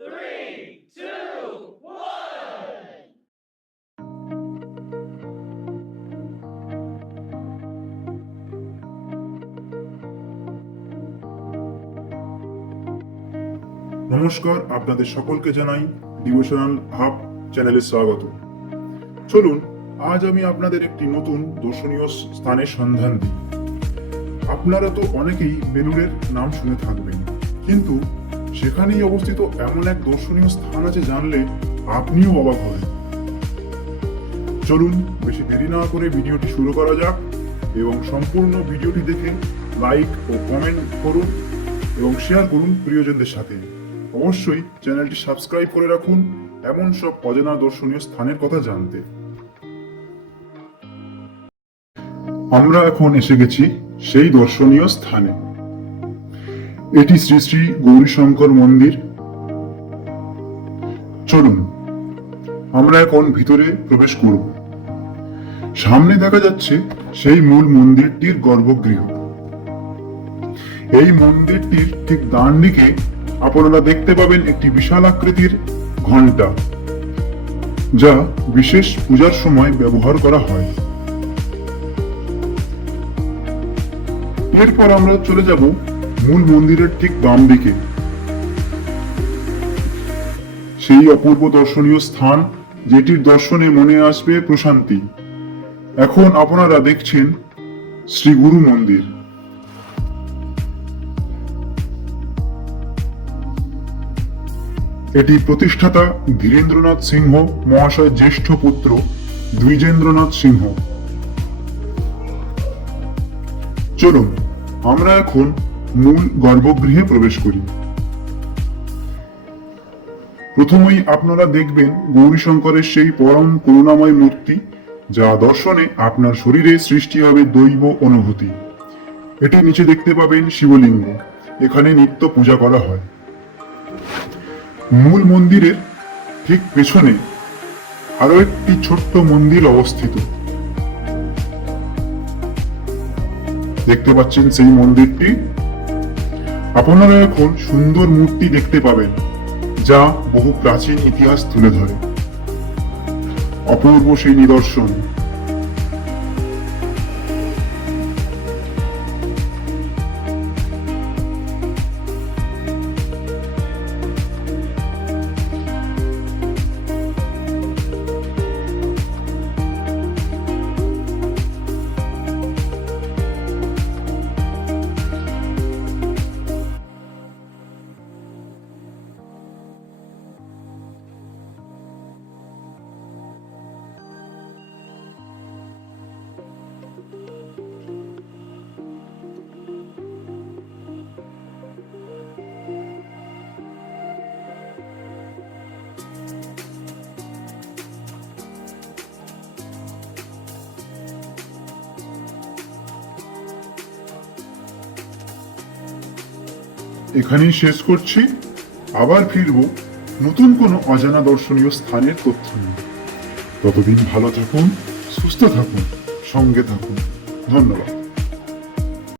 3, 2, 1. নমস্কার, আপনাদের সকলকে জানাই ডিভোশনাল হাব চ্যানেলে স্বাগত। চলুন আজ আমি আপনাদের একটি নতুন দর্শনীয় স্থানের সন্ধান দিই। আপনারা তো অনেকেই বেলুড়ের নাম শুনে থাকবেন, কিন্তু সেখানেই অবস্থিত এমন এক দর্শনীয় স্থান আছে জানলে আপনিও অবাক হবেন। চলুন বেশি দেরি না করে ভিডিওটি শুরু করা যাক এবং সম্পূর্ণ ভিডিওটি দেখে লাইক ও কমেন্ট করুন এবং শেয়ার করুন প্রিয়জনদের সাথে। অবশ্যই চ্যানেলটি সাবস্ক্রাইব করে রাখুন এমন সব অজানা দর্শনীয় স্থানের কথা জানতে। আমরা এখন এসে গেছি সেই দর্শনীয় স্থানে। এটি শ্রী শ্রী গৌরীশঙ্কর মন্দির। চলুন আমরা এখন ভিতরে প্রবেশ করব। সামনে দেখা যাচ্ছে সেই মূল মন্দিরটির গর্ভগৃহ। এই মন্দিরটির ঠিক ডান দিকে আপনারা দেখতে পাবেন একটি বিশাল আকৃতির ঘণ্টা, যা বিশেষ পূজার সময় ব্যবহার করা হয়। এরপর আমরা চলে যাব মূল মন্দিরের ঠিক বাম দিকে, সেই অপূর্ব দর্শনীয় স্থান যেটির দর্শনে মনে আসবে প্রশান্তি। এখন আপনারা দেখছেন শ্রী গুরু মন্দির। এটি প্রতিষ্ঠাতা ধীরেন্দ্রনাথ সিংহ মহাশয়ের জ্যেষ্ঠ পুত্র দ্বিজেন্দ্রনাথ সিংহ। চলুন আমরা এখন মূল গর্ভগৃহে প্রবেশ করি। প্রথমেই আপনারা দেখবেন গৌরীশঙ্করের সেই পরম করুণাময় মূর্তি, যা দর্শনে আপনার শরীরে সৃষ্টি হবে দৈব অনুভূতি। এটি নিচে দেখতে পাবেন শিবলিঙ্গ। এখানে নিত্য পূজা করা হয়। মূল মন্দিরের ঠিক পেছনে আরো একটি ছোট্ট মন্দির অবস্থিত। দেখতে পাচ্ছেন সেই মন্দিরটি। আপনারা এখন সুন্দর মূর্তি দেখতে পাবেন, যা বহু প্রাচীন ইতিহাস তুলে ধরে। অপূর্ব সেই নিদর্শন। এখানেই শেষ করছি। আবার ফিরবো নতুন কোনো অজানা দর্শনীয় স্থানের তথ্য নিয়ে। ততদিন ভালো থাকুন, সুস্থ থাকুন, সঙ্গে থাকুন। ধন্যবাদ।